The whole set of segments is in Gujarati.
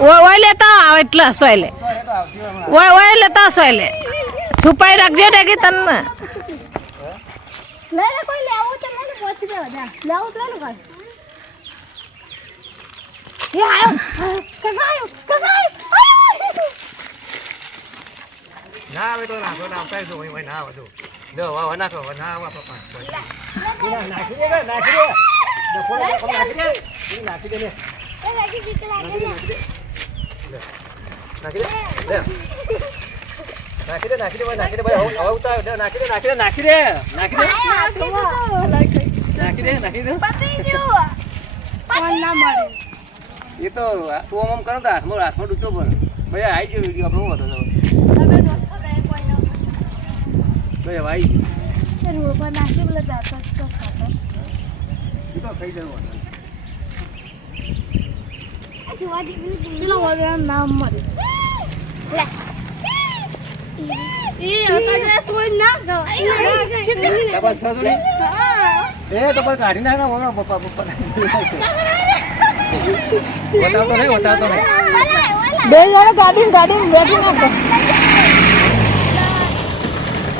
ઓય લેતા આવ એટલે હસવાય લે ઓય લેતા હસવાય લે છુપાઈ રાખજે ને કે તને લે કોઈ લેવું તો મને પહોંચી દેવા જા લેવું તો લે એ આયો કગાયો ના આવે તો નાખો ના આવતા જો ભાઈ ના આવે તો દો વા નાખો ના આવા પપ્પા નાખી દે નાખી દે નાખી દે લે એ લાગી દીક લાગી નાખી દે નાખી દે ભાઈ હવે ઉતાર નાખી દે પતી ગયો કોણ ના મળે એ તો તું આમ કરો તો હાથમાં ડૂચો પણ ભાઈ આવી ગયો વિડીયો આપણો હતો તમે દોસ્તો બે કોઈ ના ભાઈ ભાઈ તે રૂપા નાખી બોલે જાતો તો ખાતો એ તો થઈ જવું આ જોવા દી પેલો વગર નામ મરે લે એ હતા કોઈ ના ગવાય ડબલ સજુરી એ તો પર કાઢી નાખ ના ઓનો પપ્પા બતાવતો નહીં બે જણા ગાડી બેઠી નાખો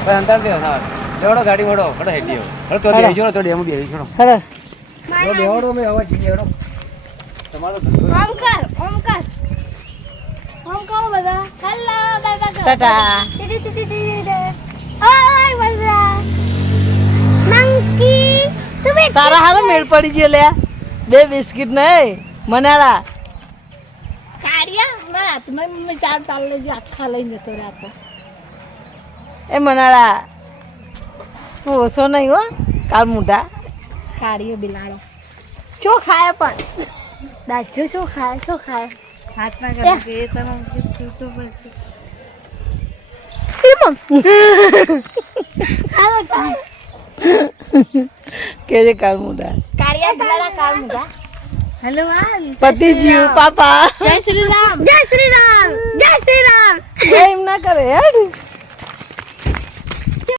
ભાઈ અંતર દે હા દેવડો ગાડી મોડો હડો હેડીઓ હડો તો દેજો તો ડેમ બેહી છોડો હરે તો દેવડો મે આવા જી દેવડો તમારો ઓમ કર ઓમ કહો બધા હેલો બાય ટાટા ઓય વલ્રા મંકી તમે તારા હારો મેળ પડી ગયો લે બે બિસ્કિટ નહીં મનાળા કાઢ્યા મારા હાથમાં મમ્મી ચાર પાલે જે આખા લઈને જતો રાતો એ મનાળા તું ઓછો નહીં હો કાલ મોટા કાઢ્યો બિલાડો શું ખાય પણ દાજો શું ખાય હાથમાં કરે કે એ તમે તો પછી કે જે કાલ મોટા કાઢ્યા બિલાડા કાળ મુગા હેલો વાલ પતિ જીવ પાપા જય શ્રી રામ જય શ્રી રામ જય શ્રી રામ એમ ના કરે યાર